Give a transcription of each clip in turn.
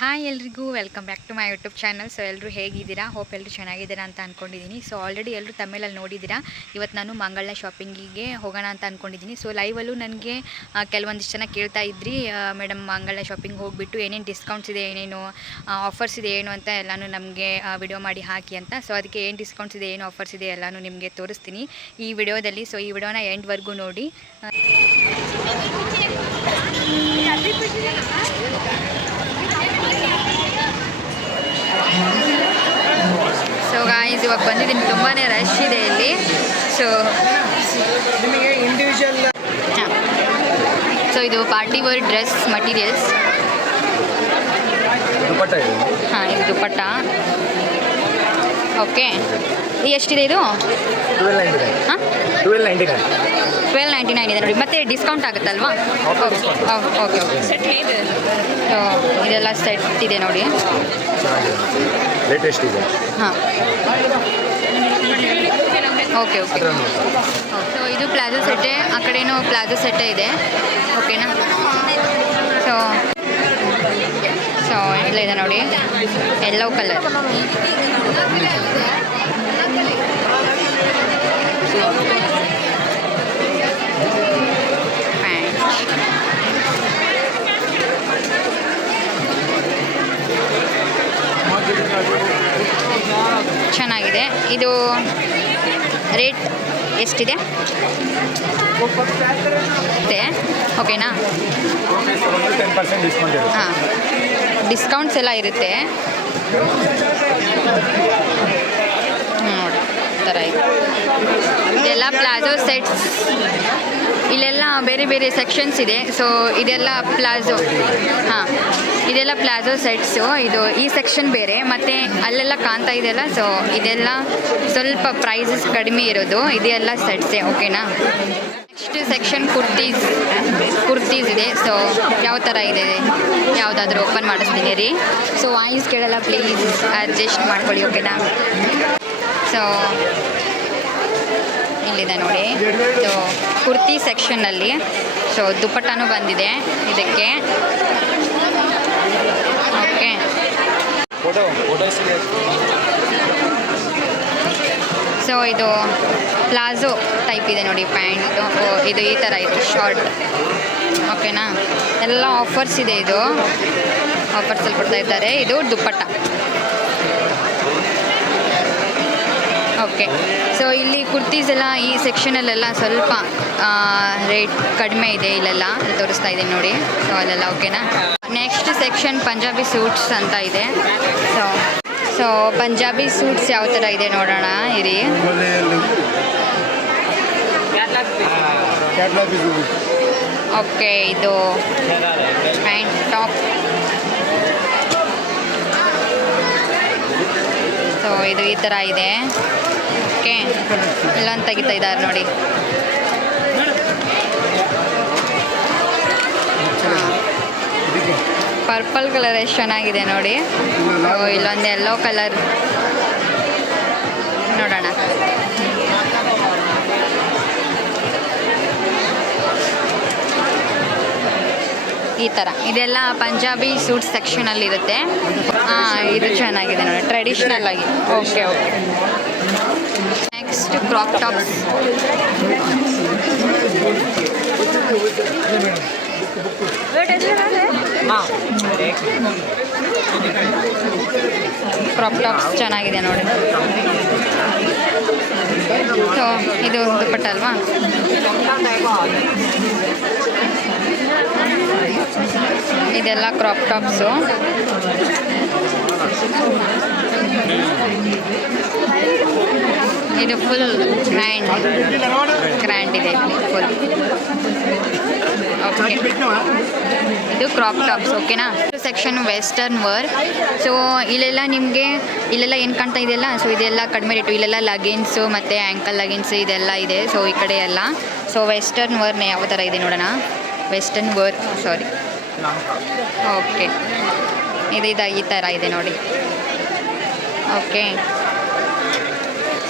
Hi ಎಲ್ರಿಗೂ welcome back to my YouTube channel. So ಎಲ್ಲರೂ ಹೇಗಿದ್ದೀರಾ? ಹೋಪ್ ಎಲ್ಲರೂ ಚೆನ್ನಾಗಿದ್ದೀರಾ ಅಂತ ಅಂದ್ಕೊಂಡಿದ್ದೀನಿ. ಸೊ ಆಲ್ರೆಡಿ ಎಲ್ಲರೂ ತಮಿಳಲ್ಲಿ ನೋಡಿದ್ದೀರಾ. ಇವತ್ತು ನಾನು ಮಂಗಳನ ಶಾಪಿಂಗಿಗೆ ಹೋಗೋಣ ಅಂತ ಅಂದ್ಕೊಂಡಿದ್ದೀನಿ. ಸೊ ಲೈವಲ್ಲೂ ನನಗೆ ಕೆಲವೊಂದಿಷ್ಟು ಜನ ಕೇಳ್ತಾ ಇದ್ರಿ, ಮೇಡಮ್ ಮಂಗಳನ ಶಾಪಿಂಗ್ ಹೋಗಿಬಿಟ್ಟು ಏನೇನು ಡಿಸ್ಕೌಂಟ್ಸ್ ಇದೆ, ಏನೇನು ಆಫರ್ಸ್ ಇದೆ, ಏನು ಅಂತ ಎಲ್ಲನೂ ನಮಗೆ ವಿಡಿಯೋ ಮಾಡಿ ಹಾಕಿ ಅಂತ. ಸೊ ಅದಕ್ಕೆ ಏನು ಡಿಸ್ಕೌಂಟ್ಸ್ ಇದೆ, ಏನು ಆಫರ್ಸ್ ಇದೆ ಎಲ್ಲನೂ ನಿಮಗೆ ತೋರಿಸ್ತೀನಿ ಈ ವಿಡಿಯೋದಲ್ಲಿ. ಸೊ ಈ ವಿಡಿಯೋನ ಎಂಡ್ವರೆಗೂ ನೋಡಿ. ಸೊ ಗಾಯ್ಸ್, ಇವಾಗ ಬಂದಿದ್ದೀನಿ, ತುಂಬಾ ರಶ್ ಇದೆ ಇಲ್ಲಿ. ಸೊ ನಿಮಗೆ ಇಂಡಿವಿಜುವಲ್ ಸೊ ಇದು ಪಾರ್ಟಿ ವೇರ್ ಡ್ರೆಸ್ ಮಟೀರಿಯಲ್ಸ್. ಹಾಂ, ಇದು ದುಪಟ್ಟ. ಓಕೆ, ಎಷ್ಟಿದೆ ಇದು? ಹಾಂ, 1299 ಇದೆ ನೋಡಿ. ಮತ್ತೆ ಡಿಸ್ಕೌಂಟ್ ಆಗುತ್ತಲ್ವಾ? Okay okay. ಸೆಟ್ ಇದೆ, ಸೊ ಇದೆಲ್ಲ ಸೆಟ್ ಇದೆ ನೋಡಿ, ಲೇಟೆಸ್ಟ್ ಇದೆ. ಹಾಂ, ಓಕೆ ಓಕೆ. ಸೊ ಇದು ಪ್ಲಾಜೋ ಸೆಟ್ಟೇ, ಆ ಕಡೆನೂ ಪ್ಲಾಜೋ ಸೆಟ್ಟೇ ಇದೆ. ಓಕೆನಾ? ಸೊ ಸೊ ಇಲ್ಲ ಇದೆ ನೋಡಿ, ಯೆಲ್ಲೋ ಕಲರ್. ಚೆನ್ನಾಗಿದೆ. ಇದು ರೇಟ್ ಎಷ್ಟಿದೆ? ಓಕೆನಾ? ಹಾಂ, ಡಿಸ್ಕೌಂಟ್ಸ್ ಎಲ್ಲ ಇರುತ್ತೆ ನೋಡಿ. ಥರ ಇದೆ. ಇದೆಲ್ಲ ಪ್ಲಾಜೋ ಸೆಟ್ಸ್. ಇಲ್ಲೆಲ್ಲ ಬೇರೆ ಬೇರೆ ಸೆಕ್ಷನ್ಸ್ ಇದೆ. ಸೊ ಇದೆಲ್ಲ ಪ್ಲಾಜೋ. ಹಾಂ, ಇದೆಲ್ಲ ಪ್ಲಾಜೋ ಸೆಟ್ಸು. ಇದು ಈ ಸೆಕ್ಷನ್ ಬೇರೆ, ಮತ್ತು ಅಲ್ಲೆಲ್ಲ ಕಾಣ್ತಾ ಇದೆಯಲ್ಲ, ಸೊ ಇದೆಲ್ಲ ಸ್ವಲ್ಪ ಪ್ರೈಸಸ್ ಕಡಿಮೆ ಇರೋದು. ಇದೆಲ್ಲ ಸೆಟ್ಸೇ. ಓಕೆನಾ? ನೆಕ್ಸ್ಟ್ ಸೆಕ್ಷನ್ ಕುರ್ತೀಸ್ ಇದೆ. ಸೊ ಯಾವ ಥರ ಇದೆ, ಯಾವುದಾದ್ರೂ ಓಪನ್ ಮಾಡಿಸ್ತೀನಿ ರೀ. ಸೊ ವಾಯ್ಸ್ ಕೇಳಲ್ಲ, ಪ್ಲೀಸ್ ಅಡ್ಜಸ್ಟ್ ಮಾಡ್ಕೊಳ್ಳಿ. ಓಕೆನಾ? ಸೊ ಇಲ್ಲಿದೆ ನೋಡಿ, ಸೊ ಕುರ್ತಿ ಸೆಕ್ಷನ್ನಲ್ಲಿ. ಸೊ ದುಪಟ್ಟನೂ ಬಂದಿದೆ ಇದಕ್ಕೆ. ಓಕೆ, ಸೊ ಇದು ಪ್ಲಾಜೋ ಟೈಪ್ ಇದೆ ನೋಡಿ, ಪ್ಯಾಂಟು. ಇದು ಈ ಥರ ಇದೆ, ಶಾರ್ಟ್. ಓಕೆನಾ? ಎಲ್ಲ ಆಫರ್ಸ್ ಇದೆ. ಇದು ಆಫರ್ಸಲ್ಲಿ ಕೊಡ್ತಾ ಇದ್ದಾರೆ. ಇದು ದುಪಟ್ಟ. ಓಕೆ, ಸೊ ಇಲ್ಲಿ ಕುರ್ತೀಸ್ ಎಲ್ಲ ಈ ಸೆಕ್ಷನಲ್ಲೆಲ್ಲ ಸ್ವಲ್ಪ ರೇಟ್ ಕಡಿಮೆ ಇದೆ. ಇಲ್ಲೆಲ್ಲ ತೋರಿಸ್ತಾ ಇದ್ದೀನಿ ನೋಡಿ. ಸೊ ಅಲ್ಲೆಲ್ಲ. ಓಕೆನಾ? ನೆಕ್ಸ್ಟ್ ಸೆಕ್ಷನ್ ಪಂಜಾಬಿ ಸೂಟ್ಸ್ ಅಂತ ಇದೆ. ಸೊ ಪಂಜಾಬಿ ಸೂಟ್ಸ್ ಯಾವ ಥರ ಇದೆ ನೋಡೋಣ ಇರಿ. ಓಕೆ, ಇದು ಪ್ಯಾಂಟ್ ಟಾಪ್. ಸೊ ಇದು ಈ ಥರ ಇದೆ. ಓಕೆ, ಇಲ್ಲೊಂದು ತೆಗಿತಾ ಇದ್ದಾರೆ ನೋಡಿ. ಪರ್ಪಲ್ ಕಲರ್ ಎಷ್ಟು ಚೆನ್ನಾಗಿದೆ ನೋಡಿ. ಇಲ್ಲೊಂದು ಯೆಲ್ಲೋ ಕಲರ್ ನೋಡೋಣ. ಈ ಥರ ಇದೆಲ್ಲ ಪಂಜಾಬಿ ಸೂಟ್ ಸೆಕ್ಷನಲ್ಲಿ ಇರುತ್ತೆ. ಹಾಂ, ಇದು ಚೆನ್ನಾಗಿದೆ ನೋಡಿ, ಟ್ರೆಡಿಷ್ನಲ್ ಆಗಿ. Okay okay. Next crop tops. Crop tops ಚೆನ್ನಾಗಿದೆ ನೋಡಿ. ಸೊ ಇದು ದುಪಟ್ಟ ಅಲ್ವಾ? ಇದೆಲ್ಲ ಕ್ರಾಪ್ ಟಾಪ್ಸು. ಇದು ಫುಲ್ ಗ್ರ್ಯಾಂಡ್ ಇದೆ ಫುಲ್. ಓಕೆ, ಇದು ಕ್ರಾಪ್ ಟಾಪ್ಸ್. ಓಕೆನಾ. Section western var. ಸೊ ಇಲ್ಲೆಲ್ಲ ನಿಮಗೆ ಇಲ್ಲೆಲ್ಲ ಏನು ಕಾಣ್ತಾ ಇದೆಯಲ್ಲ, ಸೊ ಇದೆಲ್ಲ ಕಡಿಮೆ ರೇಟು. ಇಲ್ಲೆಲ್ಲ ಲಗಿನ್ಸು ಮತ್ತು ಆ್ಯಂಕಲ್ ಲಗಿನ್ಸ್ ಇದೆಲ್ಲ ಇದೆ. ಸೊ ಈ ಕಡೆ ಎಲ್ಲ ಸೊ ವೆಸ್ಟರ್ನ್ ವರ್ನ ಯಾವ ಥರ ಇದೆ ನೋಡೋಣ. ವೆಸ್ಟರ್ನ್ ವರ್, ಸಾರಿ. ಓಕೆ, ಇದು ಈ ಥರ ಇದೆ ನೋಡಿ. ಓಕೆ,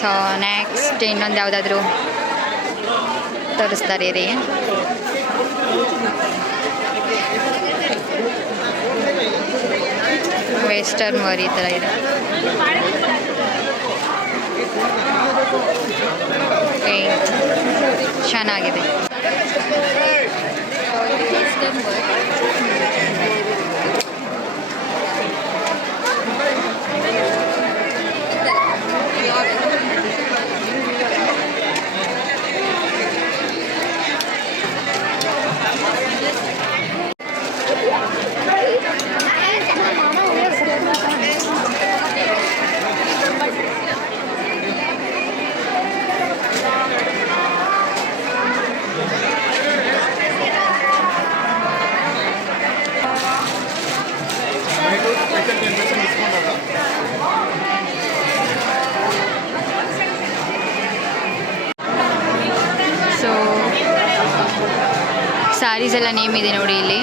ಸೊ ನೆಕ್ಸ್ಟ್ ಇನ್ನೊಂದು ಯಾವುದಾದ್ರೂ ತೋರಿಸ್ತಾರೆ ರೀ. ವೆಸ್ಟರ್ನ್ ವರ್ ಈ ಥರ ಇದೆ. ಓಕೆ, ಚೆನ್ನಾಗಿದೆ. ಸೊ ಸ್ಯಾರೀಸ್ ಎಲ್ಲ ನೇಮ್ ಇದೆ ನೋಡಿ. ಇಲ್ಲಿ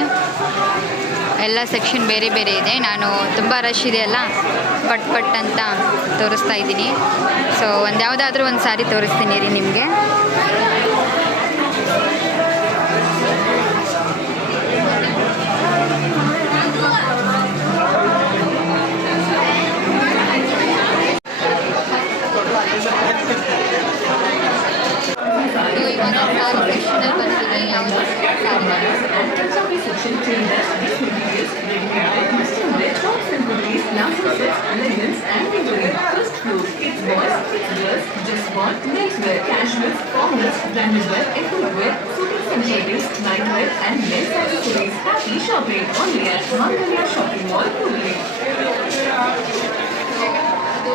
ಎಲ್ಲ ಸೆಕ್ಷನ್ ಬೇರೆ ಬೇರೆ ಇದೆ. ನಾನು ತುಂಬ ರಶ್ ಇದೆ ಅಲ್ಲ, ಪಟ್ ಅಂತ ತೋರಿಸ್ತಾ ಇದ್ದೀನಿ. ಸೊ ಯಾವುದಾದ್ರೂ ಒಂದು ಸ್ಯಾರಿ ತೋರಿಸ್ತೀನಿ ರೀ ನಿಮಗೆ.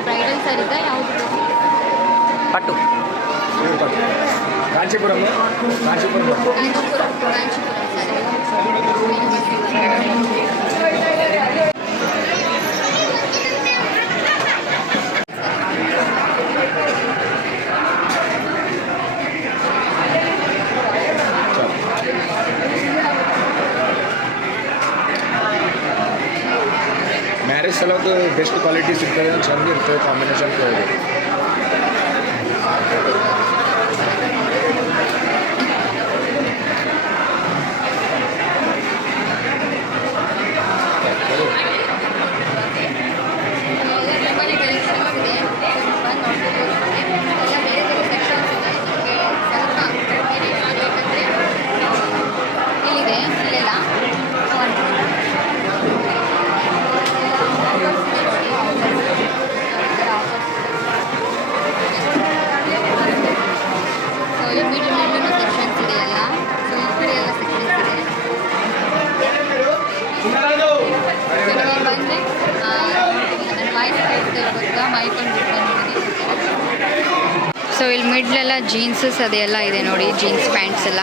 ಬ್ರೈಡಲ್ ಸ್ಯಾರಿದ ಯಾವುದು? ಪಟ್ಟು ಕಾಂಚೀಪುರಂ ಮ್ಯಾರೇಜ್ ಸಲುವಾಗಿ ಬೆಸ್ಟ್ ಕ್ವಾಲಿಟಿ ಸಿಗ್ತದೆ, ಚೆಂದ ಇರ್ತದೆ, ಕಾಂಬಿನೇಷನ್ ಹೋಗಿ. ಸೊ ಇಲ್ಲಿ ಮಿಡ್ಲೆಲ್ಲ ಜೀನ್ಸಸ್ ಅದೆಲ್ಲ ಇದೆ ನೋಡಿ, ಜೀನ್ಸ್ ಪ್ಯಾಂಟ್ಸ್ ಎಲ್ಲ.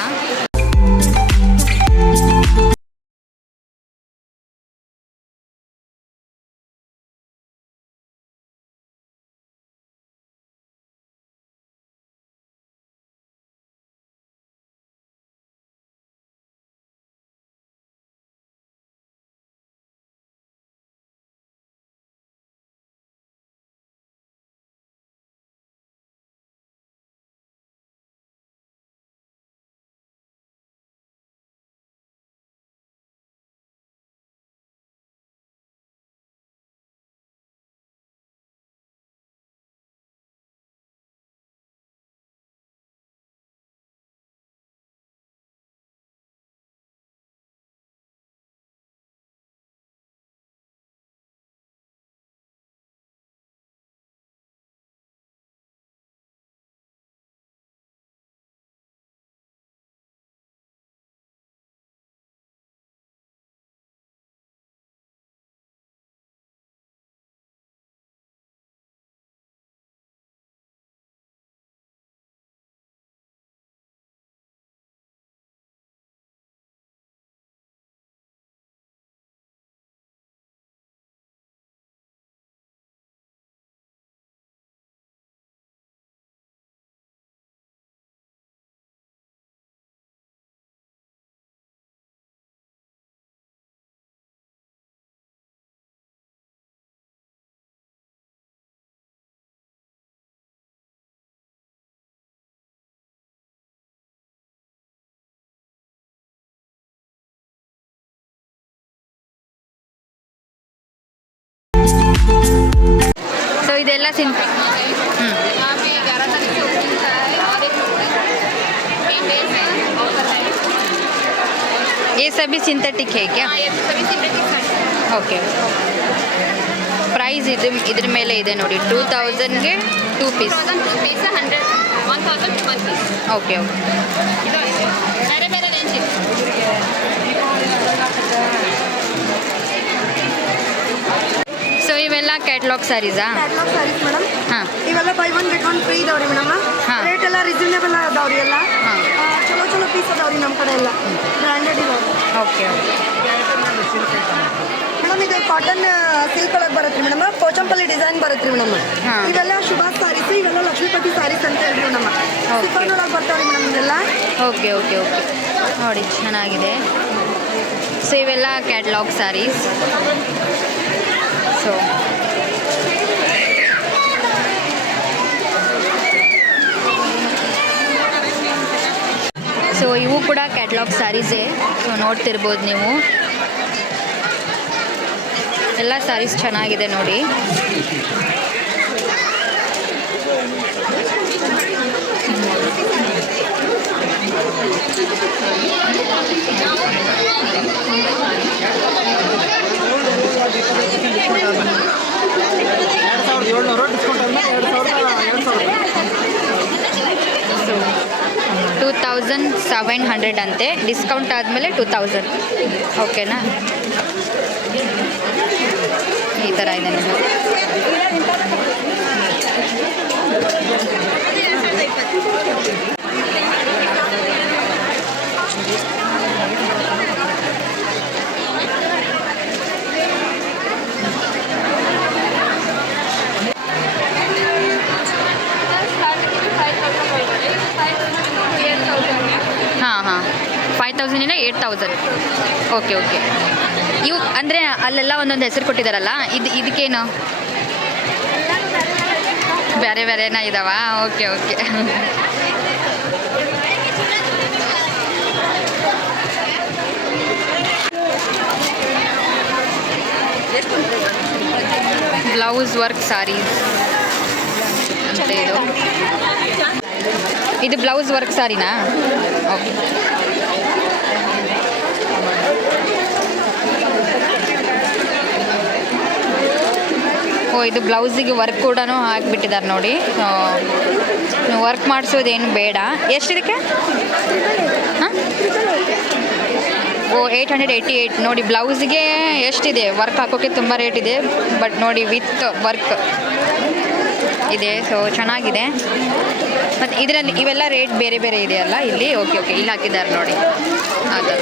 ಇದೆಲ್ಲ ये सभी सिंथेटिक है क्या? ಓಕೆ ಪ್ರೈಸ್ ಇದ್ರ ಮೇಲೆ ಇದೆ ನೋಡಿ 2000ಗೆ 2 ಪೀಸ್. ಓಕೆ ಓಕೆ ಸೊ ಇವೆಲ್ಲ ಕ್ಯಾಟ್ಲಾಗ್ ಸ್ಯಾರೀಸಾ? Catalogue sarees madam. ಹಾಂ ಇವೆಲ್ಲ buy one get one free ಇದಾವ್ರಿ ಮೇಡಮ್. ಹಾ. ರೇಟ್ ಎಲ್ಲ ರೀಸನೇಬಲ್ ಅದಾವ್ರಿ ಎಲ್ಲ. ಹಾಂ ಚಲೋ ಚಲೋ ಪೀಸ್ ಅದಾವ್ರಿ ನಮ್ಮ ಕಡೆ ಎಲ್ಲ ಬ್ರ್ಯಾಂಡೆಡ್ ಇದಾವ್ರಿ. ಓಕೆ ಓಕೆ ಮೇಡಮ್ ಇದು ಕಾಟನ್ ಸಿಲ್ಕ್ ಒಳಗೆ ಬರುತ್ತೆ ಮೇಡಮ್. ಪೋಚಂಪಲ್ಲಿ ಡಿಸೈನ್ ಬರುತ್ತೆ ಮೇಡಮ್. ಹಾ. ಇವೆಲ್ಲ ಶುಭಾಸ್ ಸ್ಯಾರೀಸ್, ಇವೆಲ್ಲ ಲಕ್ಷ್ಮೀಪತಿ ಸ್ಯಾರೀಸ್ ಅಂತ ಹೇಳ್ರಿ ಮೇಡಮ್. ಸಿಫಾನ್ ಒಳಗೆ ಬರ್ತಾವ್ರಿ ಮೇಡಮ್ ಇವೆಲ್ಲ. ಓಕೆ ಓಕೆ ಓಕೆ ನೋಡಿ ಚೆನ್ನಾಗಿದೆ. ಸೊ ಇವೆಲ್ಲ ಕ್ಯಾಟ್ಲಾಗ್ ಸ್ಯಾರೀಸ್. ಸೊ ಸೊ ಇವು ಕೂಡ ಕ್ಯಾಟ್ಲಾಗ್ ಸ್ಯಾರೀಸೇ. ಸೊ ನೋಡ್ತಿರ್ಬೋದು ನೀವು, ಎಲ್ಲ ಸ್ಯಾರೀಸ್ ಚೆನ್ನಾಗಿದೆ ನೋಡಿ. ಸೊ 2700 ಅಂತೆ, ಡಿಸ್ಕೌಂಟ್ ಆದಮೇಲೆ 2000. ಓಕೆನಾ? ಈ ಥರ ಇದೆ ನೋಡಿ. ಹಾಂ ಹಾಂ 5000ಇಂದ 8000. Okay okay. ಇವು ಅಂದರೆ ಅಲ್ಲೆಲ್ಲ ಒಂದೊಂದು ಹೆಸರು ಕೊಟ್ಟಿದ್ದಾರಲ್ಲ, ಇದಕ್ಕೇನು ಬೇರೆ ಬೇರೆನ ಇದಾವ? Okay okay blouse work saris ಅಂತ ಇದು ಬ್ಲೌಸ್ ವರ್ಕ್ ಸಾರಿನಾ? ಓಕೆ. ಓ ಇದು ಬ್ಲೌಸಿಗೆ ವರ್ಕ್ ಕೂಡ ಹಾಕಿಬಿಟ್ಟಿದ್ದಾರೆ ನೋಡಿ. ನೀವು ವರ್ಕ್ ಮಾಡಿಸೋದೇನು ಬೇಡ. ಎಷ್ಟಿದಕ್ಕೆ? ಹಾಂ ಓ 888 ನೋಡಿ. ಬ್ಲೌಸಿಗೆ ಎಷ್ಟಿದೆ, ವರ್ಕ್ ಹಾಕೋಕ್ಕೆ ತುಂಬ ರೇಟ್ ಇದೆ, ಬಟ್ ನೋಡಿ ವಿತ್ ವರ್ಕ್ ಇದೆ. ಸೊ ಚೆನ್ನಾಗಿದೆ. ಮತ್ತು ಇದರಲ್ಲಿ ಇವೆಲ್ಲ ರೇಟ್ ಬೇರೆ ಬೇರೆ ಇದೆಯಲ್ಲ ಇಲ್ಲಿ. ಓಕೆ ಓಕೆ ಇಲ್ಲಿ ಹಾಕಿದ್ದಾರೆ ನೋಡಿ. ಅದು